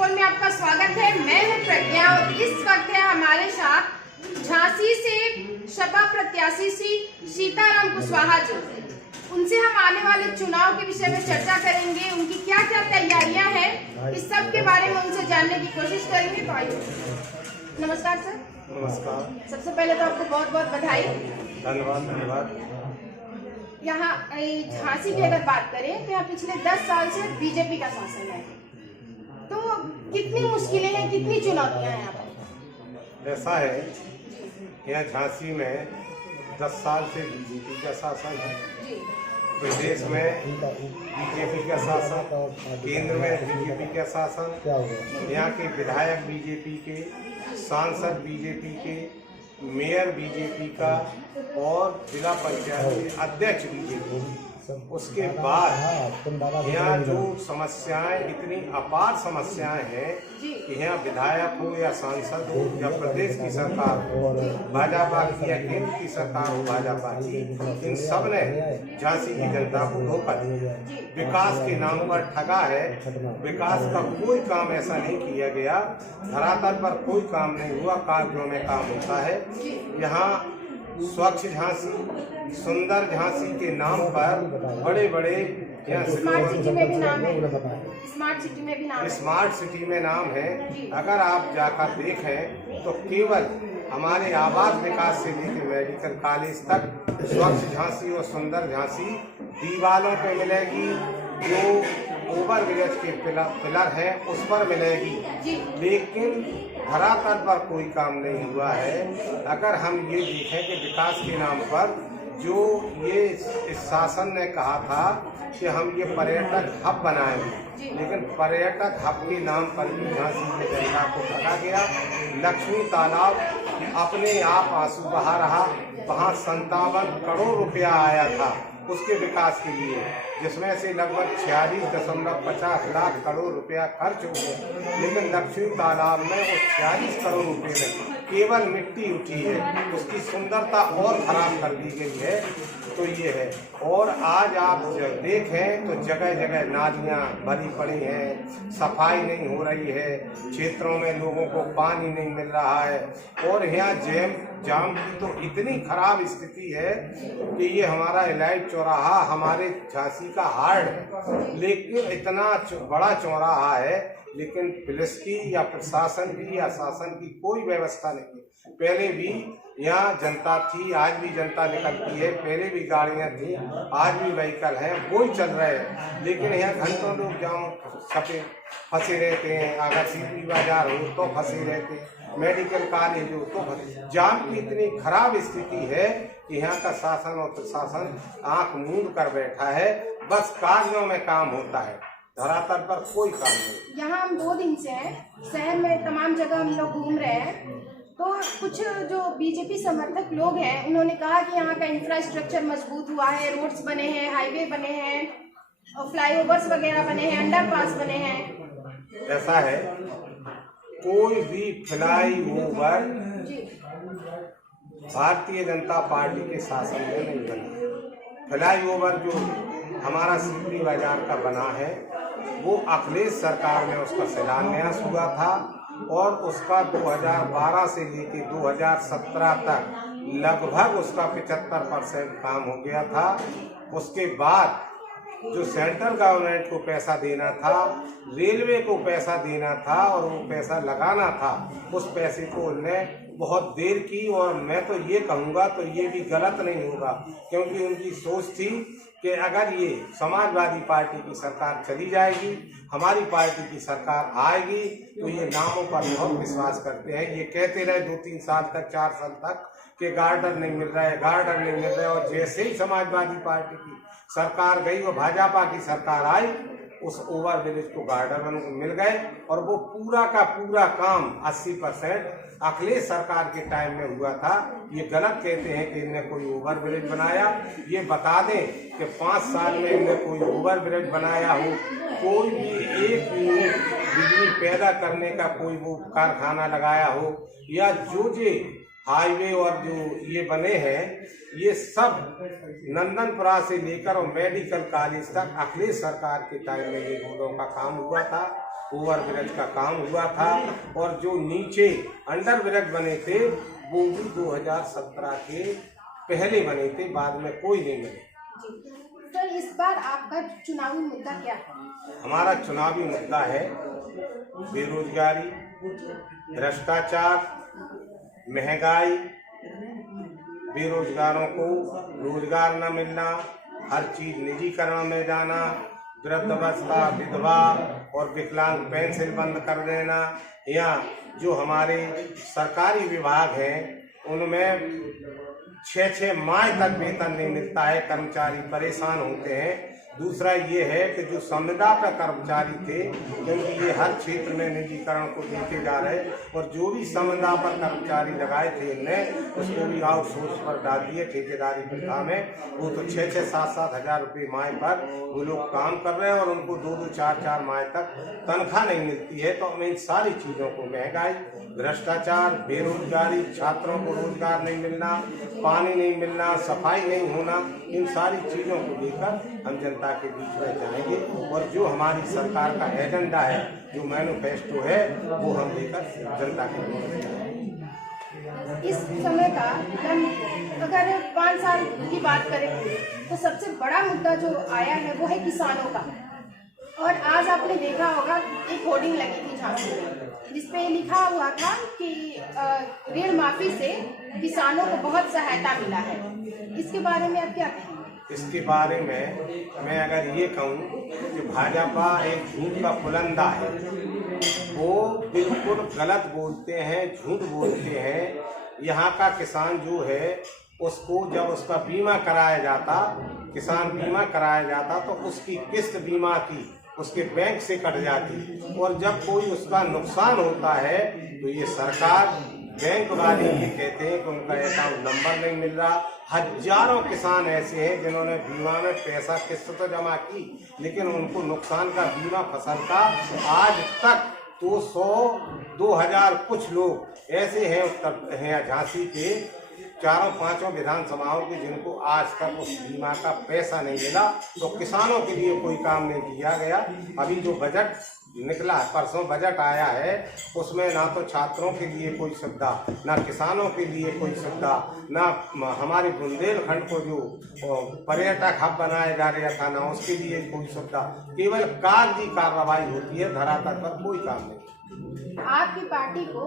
पोल में आपका स्वागत है। मैं हूं प्रज्ञा और इस वक्त है हमारे साथ झांसी से सपा प्रत्याशी श्री सीताराम कुशवाहा जी। उनसे हम आने वाले चुनाव के विषय में चर्चा करेंगे, उनकी क्या क्या तैयारियां हैं, इस सब के बारे में उनसे जानने की कोशिश करेंगे। तो आइए। नमस्कार सर। नमस्कार। सबसे पहले तो आपको बहुत बहुत बधाई। धन्यवाद। यहाँ झांसी की अगर बात करें तो यहाँ पिछले 10 साल से बीजेपी का शासन है, तो कितनी मुश्किलें हैं, कितनी चुनौतियां हैं यहाँ पर? ऐसा है, यहाँ झांसी में 10 साल से बीजेपी का शासन है, प्रदेश में बीजेपी का शासन, केंद्र में बीजेपी का शासन, यहाँ के विधायक बीजेपी के, सांसद बीजेपी के, मेयर बीजेपी का और जिला पंचायत अध्यक्ष बीजेपी। उसके बाद यहाँ जो समस्याएं, इतनी अपार समस्याएं हैं कि यहाँ विधायक हो या सांसद हो या प्रदेश की सरकार हो, भाजपा की या केंद्र की सरकार हो भाजपा की, इन सब ने झांसी की जनता को धोखा दिया, विकास के नाम पर ठगा है। विकास का कोई काम ऐसा नहीं किया गया, धरातल पर कोई काम नहीं हुआ, कार्यों में काम होता है। यहाँ स्वच्छ झांसी, सुंदर झांसी के नाम पर बड़े बड़े स्मार्ट सिटी में भी नाम है, स्मार्ट सिटी में भी नाम है, स्मार्ट सिटी में नाम है। अगर आप जाकर देखें तो केवल हमारे आवास विकास से लेकर मेडिकल कॉलेज तक स्वच्छ झांसी और सुंदर झांसी दीवारों पे मिलेगी, जो ओवर ब्रिज के पिलर है उस पर मिलेगी, लेकिन धरातल पर कोई काम नहीं हुआ है। अगर हम ये देखें कि विकास के नाम पर जो ये इस शासन ने कहा था कि हम ये पर्यटक हब बनाएंगे, लेकिन पर्यटक हब के नाम पर भी झांसी की जनता को ठगा गया। लक्ष्मी तालाब अपने आप आंसू बहा रहा, वहाँ 57 करोड़ रुपया आया था उसके विकास के लिए, जिसमें से लगभग 46.50 लाख करोड़ रुपया खर्च हो गया, लेकिन लक्ष्मी तालाब में उस 46 करोड़ रुपए में केवल मिट्टी उठी है, उसकी सुंदरता और खराब कर दी गई है। तो ये है। और आज आप देखें तो जगह जगह नालियां भरी पड़ी हैं, सफाई नहीं हो रही है, क्षेत्रों में लोगों को पानी नहीं मिल रहा है, और यहाँ जाम की तो इतनी खराब स्थिति है कि ये हमारा इलाइट चौराहा हमारे झांसी का हार्ट है, लेकिन इतना बड़ा चौराहा है, लेकिन पुलिस की या प्रशासन की या शासन की कोई व्यवस्था नहीं है। पहले भी यहाँ जनता थी, आज भी जनता निकलती है, पहले भी गाड़ियाँ थी, आज भी व्हीकल हैं, वो ही चल रहे हैं, लेकिन यहाँ घंटों लोग जाम छपे फंसे रहते हैं। अगर सीपी बाजार हो तो फंसे रहते हैं, मेडिकल कॉलेज हो तो फंसे। जाम की इतनी खराब स्थिति है कि यहाँ का शासन और प्रशासन आंख मूंद कर बैठा है, बस कार्यों में काम होता है, धरातल पर कोई काम नहीं। यहाँ हम 2 दिन से हैं, शहर में तमाम जगह हम लोग घूम रहे हैं, तो कुछ जो बीजेपी समर्थक लोग हैं उन्होंने कहा कि यहाँ का इंफ्रास्ट्रक्चर मजबूत हुआ है, रोड्स बने हैं, हाईवे बने हैं, और फ्लाईओवर्स वगैरह बने हैं, अंडरपास बने हैं। ऐसा है, कोई भी फ्लाईओवर भारतीय जनता पार्टी के शासन में नहीं बना। फ्लाईओवर जो हमारा सीपी बाजार का बना है वो अखिलेश सरकार में उसका शिलान्यास हुआ था, और उसका 2012 से लेकर 2017 तक लगभग उसका 75% काम हो गया था। उसके बाद जो सेंट्रल गवर्नमेंट को पैसा देना था, रेलवे को पैसा देना था और वो पैसा लगाना था, उस पैसे को उनने बहुत देर की। और मैं तो ये कहूँगा तो ये भी गलत नहीं होगा, क्योंकि उनकी सोच थी कि अगर ये समाजवादी पार्टी की सरकार चली जाएगी, हमारी पार्टी की सरकार आएगी, तो ये नामों पर बहुत विश्वास करते हैं। ये कहते रहे 2-3 साल तक, 4 साल तक कि गार्डर नहीं मिल रहा है, गार्डर नहीं मिल रहा है, और जैसे ही समाजवादी पार्टी की सरकार गई और भाजपा की सरकार आई, उस ओवर ब्रिज को गार्डर मिल गए, और वो पूरा का पूरा काम 80% अखिलेश सरकार के टाइम में हुआ था। ये गलत कहते हैं कि इनने कोई ओवर ब्रिज बनाया। ये बता दें कि 5 साल में इनने कोई ओवर ब्रिज बनाया हो, कोई भी 1 यूनिट बिजली पैदा करने का कोई वो कारखाना लगाया हो, या जो हाईवे और जो ये बने हैं, ये सब नंदनपुरा से लेकर और मेडिकल कॉलेज तक अखिलेश सरकार के टाइम में ये रोडों का काम हुआ था। ओवर ब्रिज का काम हुआ था और जो नीचे अंडर ब्रिज बने थे वो भी 2017 के पहले बने थे, बाद में कोई नहीं बने। सर, इस बार आपका चुनावी मुद्दा क्या है? हमारा चुनावी मुद्दा है बेरोजगारी, भ्रष्टाचार, महंगाई, बेरोजगारों को रोजगार न मिलना, हर चीज निजीकरण में जाना, वृद्धावस्था, विधवा और विकलांग पेंशन बंद कर देना, या जो हमारे सरकारी विभाग हैं उनमें 6-6 माह तक वेतन नहीं मिलता है, कर्मचारी परेशान होते हैं। दूसरा ये है कि जो संविदा पर कर्मचारी थे, क्योंकि ये हर क्षेत्र में निजीकरण को देखे जा रहे, और जो भी संविदा पर कर्मचारी लगाए थे इनने उसको भी आउटसोर्स पर डाल दिए ठेकेदारी प्रथा में। वो तो 6-6, 7-7 हज़ार रुपये माह पर वो लोग काम कर रहे हैं और उनको 2-2, 4-4 माह तक तनख्वाह नहीं मिलती है। तो हमें इन सारी चीज़ों को, महंगाई, भ्रष्टाचार, बेरोजगारी, छात्रों को रोजगार नहीं मिलना, पानी नहीं मिलना, सफाई नहीं होना, इन सारी चीज़ों को लेकर हम जनता के बीच में जाएंगे और जो हमारी सरकार का एजेंडा है, जो मैनिफेस्टो है, वो हम लेकर जनता के बीच में जाएंगे। इस समय का अगर 5 साल की बात करें तो सबसे बड़ा मुद्दा जो आया है वो है किसानों का। और आज आपने देखा होगा एक होर्डिंग लगी थी झांसी में जिसपे लिखा हुआ था कि ऋण माफी से किसानों को बहुत सहायता मिला है। इसके बारे में आप क्या कहेंगे? इसके बारे में मैं अगर ये कहूँ कि भाजपा एक झूठ का पुलंदा है, वो बिल्कुल गलत बोलते हैं, झूठ बोलते हैं। यहाँ का किसान जो है उसको जब उसका बीमा कराया जाता, किसान बीमा कराया जाता, तो उसकी किस्त बीमा की उसके बैंक से कट जाती, और जब कोई उसका नुकसान होता है तो ये सरकार, बैंक वाले ये कहते हैं कि उनका अकाउंट नंबर नहीं मिल रहा। हजारों किसान ऐसे हैं जिन्होंने बीमा में पैसा किस्त तो जमा की, लेकिन उनको नुकसान का बीमा फसल का आज तक 200-2000 कुछ लोग ऐसे हैं उत्तर हैं झांसी के 4-5 विधानसभाओं के जिनको आज तक उस बीमा का पैसा नहीं मिला। तो किसानों के लिए कोई काम नहीं किया गया। अभी जो बजट निकला, परसों बजट आया है, उसमें ना तो छात्रों के लिए कोई सुविधा, ना किसानों के लिए कोई सुविधा, ना हमारे बुंदेलखंड को जो पर्यटक हब बनाया जा रहा था, ना उसके लिए कोई सुविधा। केवल कागजी कार्रवाई होती है, धरातल पर कोई काम नहीं। आपकी पार्टी को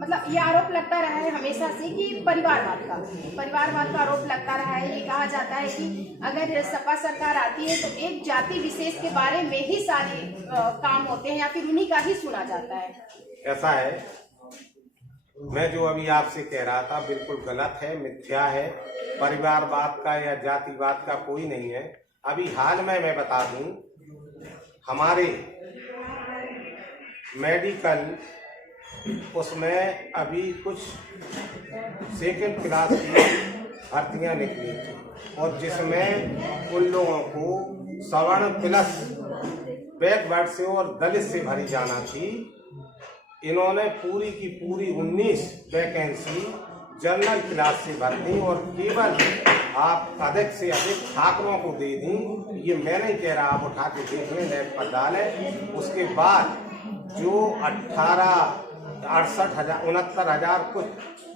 मतलब ये आरोप लगता रहा है हमेशा से कि परिवारवाद का आरोप लगता रहा है। ये कहा जाता है कि अगर सपा सरकार आती है तो एक जाति विशेष के बारे में ही सारे काम होते हैं या फिर उन्हीं का ही सुना जाता है। ऐसा है, मैं जो अभी आपसे कह रहा था बिल्कुल गलत है, मिथ्या है। परिवारवाद का या जातिवाद का कोई नहीं है। अभी हाल में मैं बता दूं, हमारे मेडिकल उसमें अभी कुछ सेकेंड क्लास की भर्तियां निकली थी, और जिसमें उन लोगों को सवर्ण प्लस बैकवर्ड से और दलित से भरी जाना थी। इन्होंने पूरी की पूरी 19 वैकेंसी जनरल क्लास से भर दी और केवल आप अधिक से अधिक छात्रों को दे दी। ये मैं नहीं कह रहा, आप उठा के देख लें, नेट पर डालें। उसके बाद जो 69,000 कुछ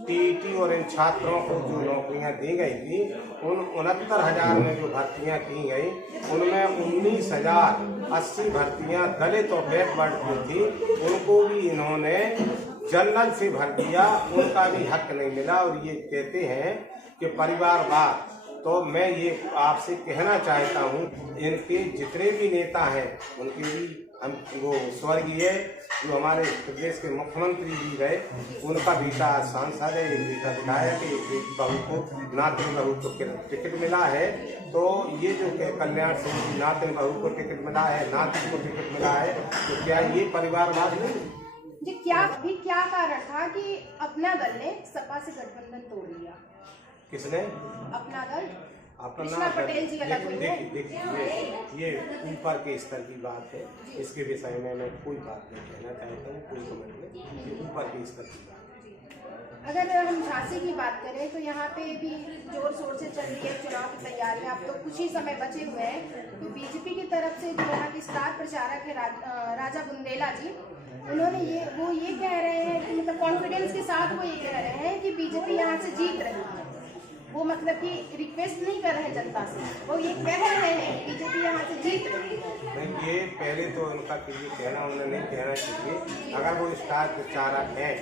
टीईटी और इन छात्रों को जो नौकरियां दी गई थी, उन 69,000 में जो भर्तियां की गई उनमें 19,080 भर्तियां दलित और बैकवर्ड की थी। उनको भी इन्होंने जनरल से भर दिया, उनका भी हक नहीं मिला। और ये कहते हैं कि परिवारवाद। तो मैं ये आपसे कहना चाहता हूँ, इनके जितने भी नेता हैं उनके भी हम वो स्वर्गीय जो हमारे प्रदेश के मुख्यमंत्री जी रहे, उनका बेटा सांसद है, एक बेटा विधायक, एक बहू को नातिन बहू को टिकट मिला है। तो ये जो कल्याण सिंह की नातिन बहू को टिकट मिला है, नातिन को टिकट मिला है, तो क्या ये परिवारवाद नहीं? जी, क्या कारण था कि अपना दल ने सपा से गठबंधन तोड़ लिया? किसने? अपना दल, अपना कृष्णा पटेल जी अलग हुए। देखिए, ये ऊपर के स्तर की बात है, इसके विषय में मैं कोई बात नहीं कहना चाहता हूँ, कोई कमेंट नहीं, ये ऊपर के स्तर की बात है। अगर हम झांसी की बात करें तो यहाँ पे भी जोर शोर से चल रही है चुनाव की तैयारियां। अब तो कुछ ही समय बचे हुए हैं। तो बीजेपी की तरफ से जो यहाँ के स्टार प्रचारक है राजा बुंदेला जी, उन्होंने ये कह रहे हैं कि मतलब कॉन्फिडेंस के साथ वो ये कह रहे हैं कि बीजेपी यहाँ से जीत रही है। वो मतलब कि रिक्वेस्ट नहीं कर रहे हैं जनता से, वो ये कह रहे हैं कि बीजेपी यहाँ से जीत रही है। नहीं, ये पहले तो उनका ये कहना उन्हें नहीं कहना चाहिए अगर वो स्टार प्रचारक है।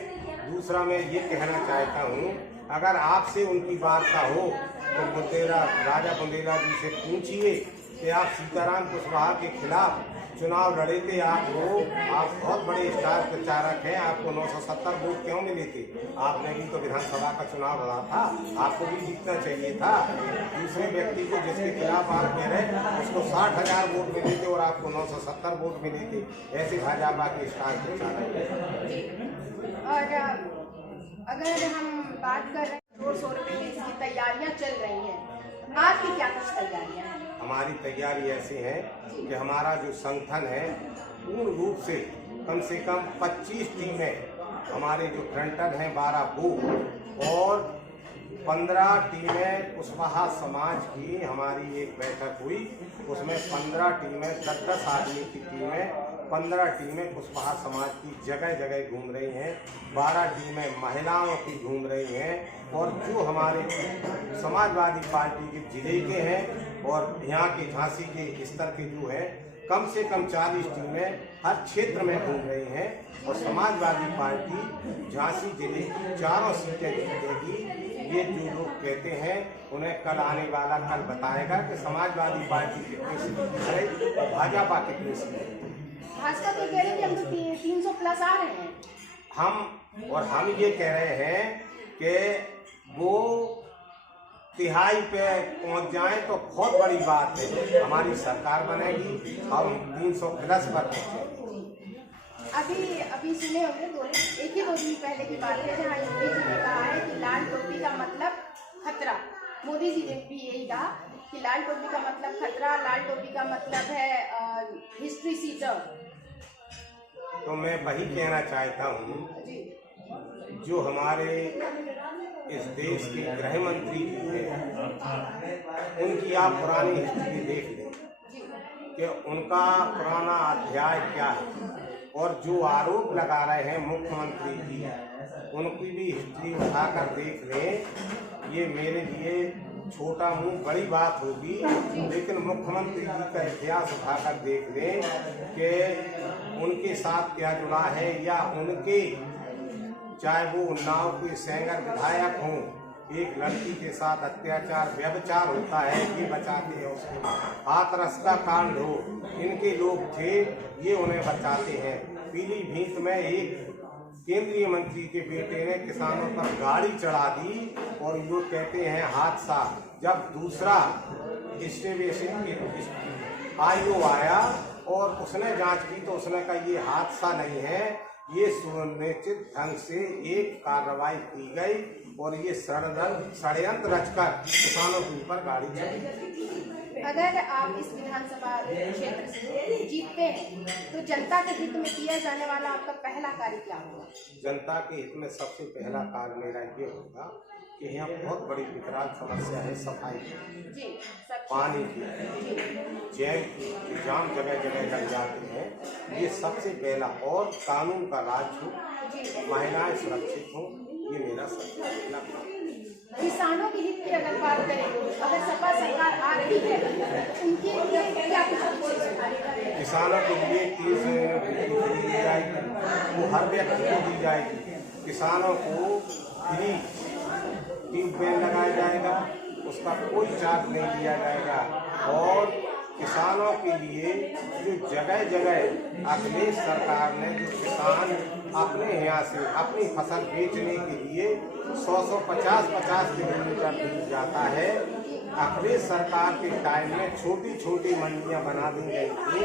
दूसरा मैं ये कहना चाहता हूँ, अगर आपसे उनकी वार्ता हो तो राजा बुंदेला जी से पूछिए कि आप सीताराम कुशवाहा के खिलाफ चुनाव लड़े थे। आप बहुत बड़े स्टार प्रचारक हैं, आपको 970 वोट क्यों मिले थे? आपने भी तो विधानसभा का चुनाव लड़ा था, आपको भी जीतना चाहिए था। दूसरे व्यक्ति को जिसके खिलाफ आप कह रहे उसको 60,000 वोट मिले थे और आपको 970 वोट मिले थे। ऐसे भाजपा के स्टार प्रचारक। और अगर हम बात कर रहे हैं जोर शोर में इसकी तैयारियां चल रही हैं, आपकी क्या कुछ तैयारियां हैं? हमारी तैयारी ऐसी है कि हमारा जो संगठन है पूर्ण रूप से कम 25 टीमें, हमारे जो फ्रंटल हैं 12 बूथ और 15 टीमें कुशवाहा समाज की हमारी एक बैठक हुई। उसमें 15 टीमें 10-10 आदमी की टीमें 15 टीमें कुशवाहा समाज की जगह जगह घूम रही हैं, 12 टीमें महिलाओं की घूम रही हैं। और जो हमारे समाजवादी पार्टी के जिले के हैं और यहाँ के झांसी के स्तर के जो है कम से कम 40 टीमें हर क्षेत्र में घूम रही हैं। और समाजवादी पार्टी झांसी जिले की 4 सीटें जीतेगी। ये जो लोग कहते हैं उन्हें कल आने वाला कल बताएगा कि समाजवादी पार्टी कितनी सीट है और भाजपा कितनी सीट है। भाजपा तो कह रहे हैं कि हम तो 300 प्लस आ रहे हैं। हम ये कह रहे हैं कि वो तिहाई पे पहुंच जाएं तो बहुत बड़ी बात है। हमारी सरकार बनेगी, हम 300 प्लस पर पहुंचेंगे। अभी सुने होंगे 1 ही 2 दिन पहले की बात है जहाँ मोदी जी ने कहा है कि लाल टोपी का मतलब खतरा। मोदी जी ने भी यही कहा कि लाल टोपी का मतलब खतरा, लाल टोपी का मतलब है हिस्ट्री सीटर। तो मैं वही कहना चाहता हूँ, जो हमारे इस देश के गृह मंत्री जी हैं उनकी आप पुरानी हिस्ट्री देख लें कि उनका पुराना अध्याय क्या है। और जो आरोप लगा रहे हैं मुख्यमंत्री जी, उनकी भी हिस्ट्री उठाकर देख लें। ये मेरे लिए छोटा मुंह बड़ी बात होगी, लेकिन मुख्यमंत्री जी का इतिहास उठाकर देख लें कि उनके साथ क्या जुड़ा है। या उनके चाहे वो उन्नाव के सेंगर विधायक हों, एक लड़की के साथ अत्याचार व्यभिचार होता है, ये बचाते हैं उसको। हाथरस का कांड हो, इनके लोग थे, ये उन्हें बचाते हैं। पीलीभीत में एक केंद्रीय मंत्री के बेटे ने किसानों पर गाड़ी चढ़ा दी और ये कहते हैं हादसा। जब दूसरा आयोग आया और उसने जांच की तो उसने कहा ये हादसा नहीं है, ये सुनिश्चित ढंग से एक कार्रवाई की गई और ये षड्यंत्र रचकर किसानों के ऊपर गाड़ी चली। अगर आप इस विधानसभा क्षेत्र से जीतते हैं तो जनता के हित में किया जाने वाला आपका पहला कार्य क्या होगा? जनता के हित में सबसे पहला कार्य मेरा ये होगा कि यहाँ बहुत बड़ी विकराल समस्या है सफाई की, पानी की, जैम की, जाम जगह जगह लग जाते हैं। ये सबसे पहला, और कानून का राज हो, महिलाएं सुरक्षित हों, ये मेरा सबसे पहला काम। किसानों के हित की अगर बात करें, अगर सपा सरकार आ रही है तो उनकी क्या किसानों के लिए 30 बिजली दी जाएगी, वो हर व्यक्ति को दी जाएगी। किसानों को फ्री ट्यूबवेल लगाया जाएगा, उसका कोई चार्ज नहीं दिया जाएगा। और किसानों के लिए जो जगह जगह अखिलेश सरकार ने जो किसान अपने यहाँ से अपनी फसल बेचने के लिए 100-150 किलोमीटर दूर जाता है, अखिलेश सरकार के टाइम में छोटी छोटी मंडियां बना दी गई थी।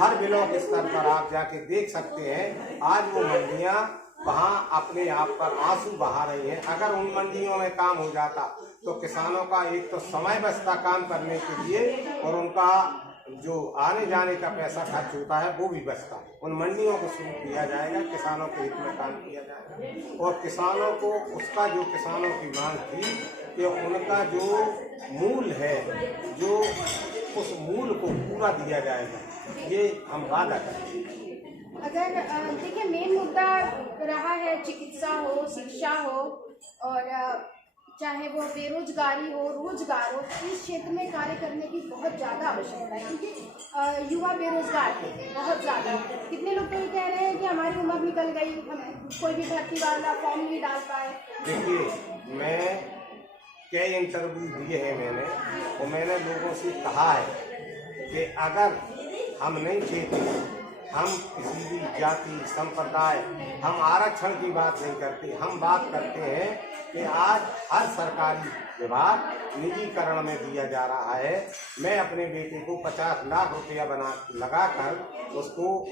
हर ब्लॉक स्तर पर आप जाके देख सकते हैं, आज वो मंडियां वहाँ अपने आप पर आंसू बहा रही हैं। अगर उन मंडियों में काम हो जाता तो किसानों का एक तो समय बचता काम करने के लिए और उनका जो आने जाने का पैसा खर्च होता है वो भी बचता है। उन मंडियों को शुरू किया जाएगा, किसानों के हित में काम किया जाएगा और किसानों को उसका जो किसानों की मांग थी कि उनका जो मूल है, जो उस मूल को पूरा दिया जाएगा, ये हम वादा करेंगे। अगर देखिए मेन मुद्दा रहा है चिकित्सा हो, शिक्षा हो और चाहे वो बेरोजगारी हो, रोजगार हो, इस क्षेत्र में कार्य करने की बहुत ज़्यादा आवश्यकता है क्योंकि युवा बेरोजगार है बहुत ज़्यादा। कितने लोग तो ये कह रहे हैं कि हमारी उम्र निकल गई, हम कोई भी भर्ती वाला फॉर्म नहीं डाल पाए। देखिए, मैं कई इंटरव्यू दिए हैं मैंने, और मैंने लोगों से कहा है कि अगर हम नहीं चाहते, हम किसी भी जाति संप्रदाय, हम आरक्षण की बात नहीं करते, हम बात करते हैं कि आज हर सरकारी विभाग निजीकरण में दिया जा रहा है। मैं अपने बेटे को 50 लाख रुपया लगाकर उसको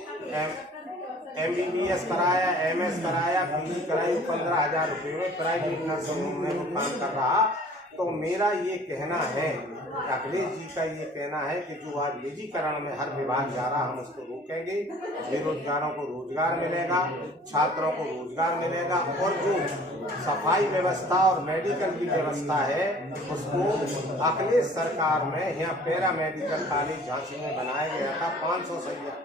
MBBS कराया, MS कराया, PG कराई, 15,000 रुपये में प्राइवेट नर्सिंग होम में वो काम कर रहा। तो मेरा ये कहना है, अखिलेश जी का ये कहना है कि जो आज निजीकरण में हर विभाग जा रहा, हम उसको रोकेंगे। बेरोजगारों को रोजगार मिलेगा, छात्रों को रोजगार मिलेगा और जो सफाई व्यवस्था और मेडिकल की व्यवस्था है उसको अखिलेश सरकार में यहाँ पैरा मेडिकल कॉलेज झांसी में बनाया गया था 500 सैया का।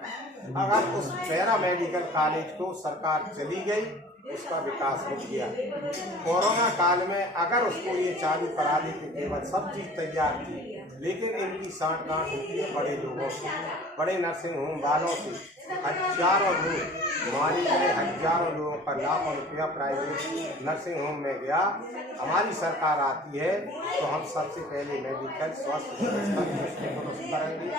अगर उस पैरा मेडिकल कॉलेज को सरकार चली गई, उसका विकास हो गया। कोरोना काल में अगर उसको ये चालू करा दी तो केवल सब चीज तैयार थी, लेकिन इनकी सांठ-गांठ होती है बड़े लोगों से, बड़े नर्सिंग होम वालों से। हजारों लोग मानी गए, हजारों लोगों का लाखों रुपया प्राइवेट नर्सिंग होम में गया। हमारी सरकार आती है तो हम सबसे पहले मेडिकल स्वास्थ्य व्यवस्था दुरुस्त करेंगे,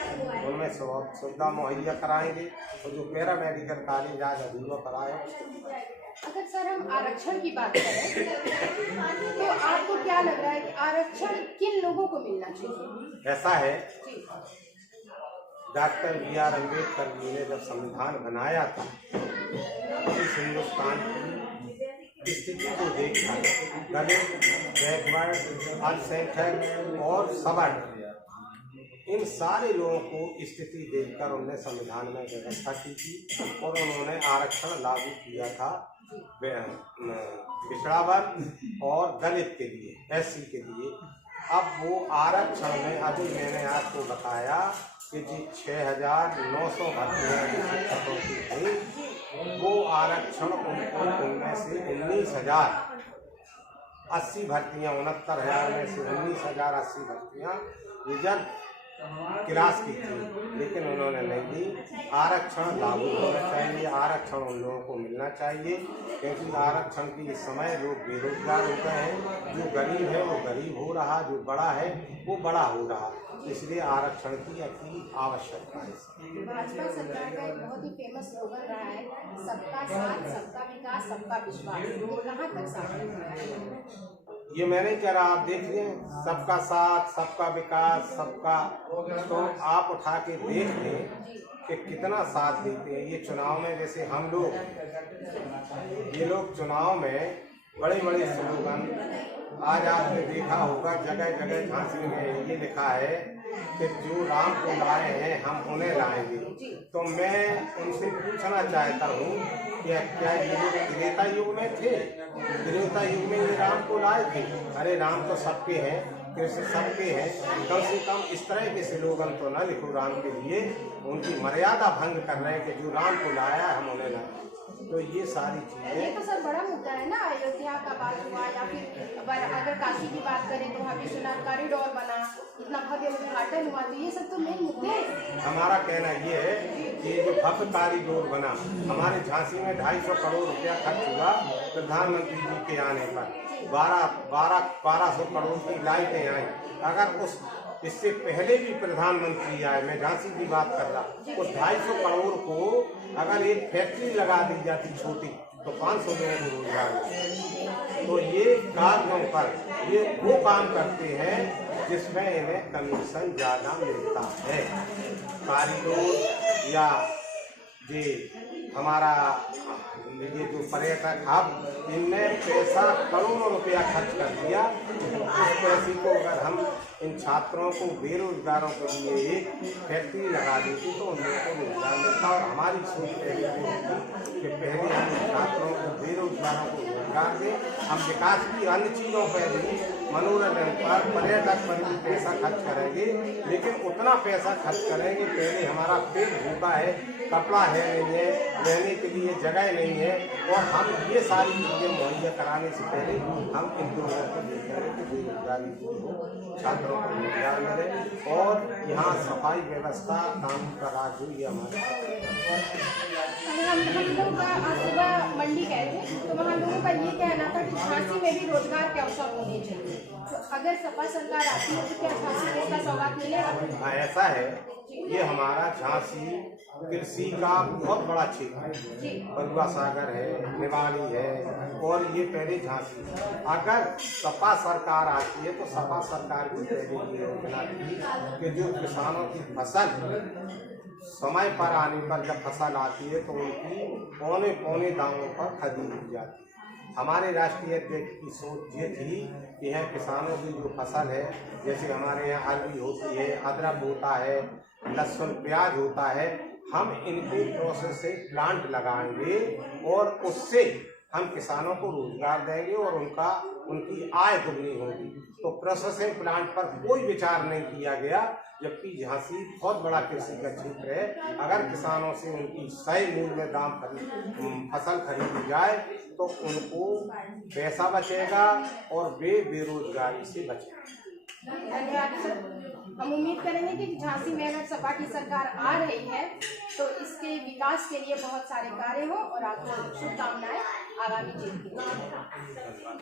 उनमें सुविधा मुहैया कराएंगे और जो पैरा मेडिकल कॉलेज आज अधूरा कराए। अगर सर हम आरक्षण की बात करें तो आपको क्या लग रहा है कि आरक्षण किन लोगों को मिलना चाहिए? ऐसा है, डॉक्टर BR अम्बेडकर जी ने जब संविधान बनाया था, इस हिंदुस्तान की स्थिति को देखा, दलित, बैकवर्ड, अल्पसंख्यक और सवर्ण, इन सारे लोगों को स्थिति देखकर उन्होंने संविधान में व्यवस्था की थी और उन्होंने आरक्षण लागू किया था पिछड़ा वर्ग और दलित के लिए, SC के लिए। अब वो आरक्षण में अभी मैंने आपको बताया कि जी 6,900 भर्तियाँ शिक्षकों की थी, वो आरक्षण उनको उनमें से 19,080 भर्तियाँ, 69,000 में से 19,080 भर्तियाँ रिजर्व क्लास की थी, लेकिन उन्होंने नहीं दी। आरक्षण लागू होना चाहिए, आरक्षण उन लोगों को मिलना चाहिए, क्योंकि आरक्षण के इस समय लोग बेरोजगार हो गए हैं। जो गरीब है वो गरीब हो रहा, जो बड़ा है वो बड़ा हो रहा, इसलिए आरक्षण की अति आवश्यकता है। भाजपा सरकार का एक बहुत ही फेमस स्लोगन रहा है, सबका साथ, सबका विकास, सबका विश्वास। ये कहाँ तक सार्थक हुआ है? ये मैंने कह रहा, आप देख लें, सबका साथ, सबका विकास, सबका, तो आप उठा के देख लें कि कितना साथ देते हैं। ये चुनाव में जैसे हम लोग, ये लोग चुनाव में बड़े बड़े स्लोगन, आज आपने देखा होगा जगह जगह झांसी में ये लिखा है कि जो राम को लाए हैं हम उन्हें लाएंगे। तो मैं उनसे पूछना चाहता हूँ कि क्या ये लोग त्रेता युग में थे? त्रेता युग में ये राम को लाए थे? अरे राम तो सबके हैं, कृष्ण सबके हैं, कम से कम इस तरह के स्लोगन तो न लिखो राम के लिए। उनकी मर्यादा भंग कर रहे हैं कि जो राम को लाया हम उन्हें लाए। तो ये सारी चीजें, ये तो सर बड़ा मुद्दा है ना, अयोध्या का बात हुआ या फिर अगर काशी की बात करें तो वहाँ विश्वनाथ कॉरिडोर बना, इतना भव्य उद्घाटन हुआ, तो ये सब तो मेन मुद्दे हैं। हमारा कहना ये है कि ये जो भव्य कॉरिडोर बना, हमारे झांसी में 250 करोड़ रुपया खर्च हुआ प्रधानमंत्री जी के आने पर, 1200 करोड़ की लाइटें आई। अगर इससे पहले भी प्रधानमंत्री आए, मैं झांसी की बात कर रहा, उस 250 करोड़ को अगर एक फैक्ट्री लगा दी जाती छोटी तो 500 लोगों को रोजगार मिलता। तो ये कार्यों पर ये वो काम करते हैं जिसमें इन्हें कमीशन ज्यादा मिलता है। कॉरिडोर या ये हमारा ये जो पर्यटक हब इनमें पैसा करोड़ों रुपया खर्च कर दिया। उस पैसे को अगर हम इन छात्रों को बेरोजगारों के लिए एक फैक्ट्री लगा देती तो उन लोगों को रोजगार मिलता। और हमारी सोच पहले ये थी कि पहले हम छात्रों को बेरोजगारों को रोजगार दें। हम विकास की अन्य चीज़ों पर भी, मनोरंजन पर, पर्यटक पर भी पैसा खर्च करेंगे, लेकिन उतना पैसा खर्च करेंगे। पहले हमारा पेट भूखा है, कपड़ा है नहीं है, रहने के लिए जगह नहीं है, और हम ये सारी चीज़ें मुहैया कराने से पहले हम इन लोगों को देखेंगे कि बेरोजगारी दूर हो, छात्रों को रोजगार मिले और यहाँ सफाई व्यवस्था, कानून का राज हो। ये हमारे हम लोग का आज सुबह मंडी गए थे तो वहाँ लोगों का ये कहना था कि झांसी में भी रोजगार के अवसर होने चाहिए। तो अगर सपा सरकार आती है तो क्या झांसी में इसका सौगात मिलेगा? हाँ, ऐसा है। ये हमारा झांसी कृषि का बहुत बड़ा क्षेत्र है। बरुआ सागर है, निवाड़ी है, और ये पहले झांसी। अगर सपा सरकार आती है तो सपा सरकार की पहले ये योजना थी कि जो किसानों की फसल समय पर आने पर जब फसल आती है तो उनकी पौने पौने दामों पर खरीद ली जाती है। हमारे राष्ट्रीय अध्यक्ष की सोच ये थी कि यह किसानों की जो फसल है, जैसे हमारे यहाँ अरबी होती है, अदरक होता है, लहसुन प्याज होता है, हम इनके प्रोसेसिंग प्लांट लगाएंगे और उससे हम किसानों को रोजगार देंगे और उनकी आय दुगनी होगी। तो प्रोसेसिंग प्लांट पर कोई विचार नहीं किया गया, जबकि झांसी बहुत बड़ा कृषि का क्षेत्र है। अगर किसानों से उनकी सही मूल्य में दाम फसल खरीदी जाए तो उनको पैसा बचेगा और वे बेरोजगारी से बचेंगे। धन्यवाद सर। हम उम्मीद करेंगे कि झांसी में अगर सपा की सरकार आ रही है तो इसके विकास के लिए बहुत सारे कार्य हो और आपको शुभकामनाएं आगामी जीत के लिए।